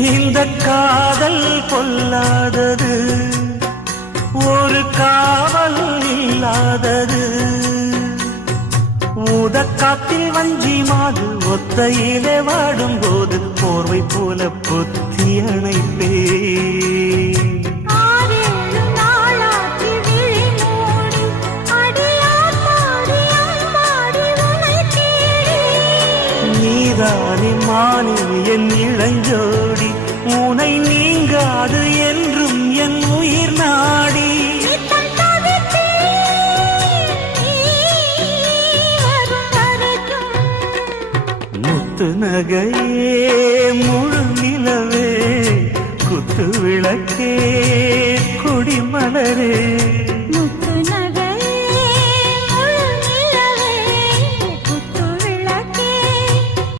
இந்த காதல் கொல்லாதது, ஒரு காவல் இல்லாதது. ஊதக்காத்தில் வஞ்சி மாது ஒத்தையிலே வாடும்போது போர்வை போல பொத்தி அணைப்பே. நீதானே மானே என் இளஞ்சோடி, உனை நீங்காது என்றும் என் உயிர் நாடி. முத்து நகையே முழு நிலவே, குத்து விளக்கே கொடிமலரே.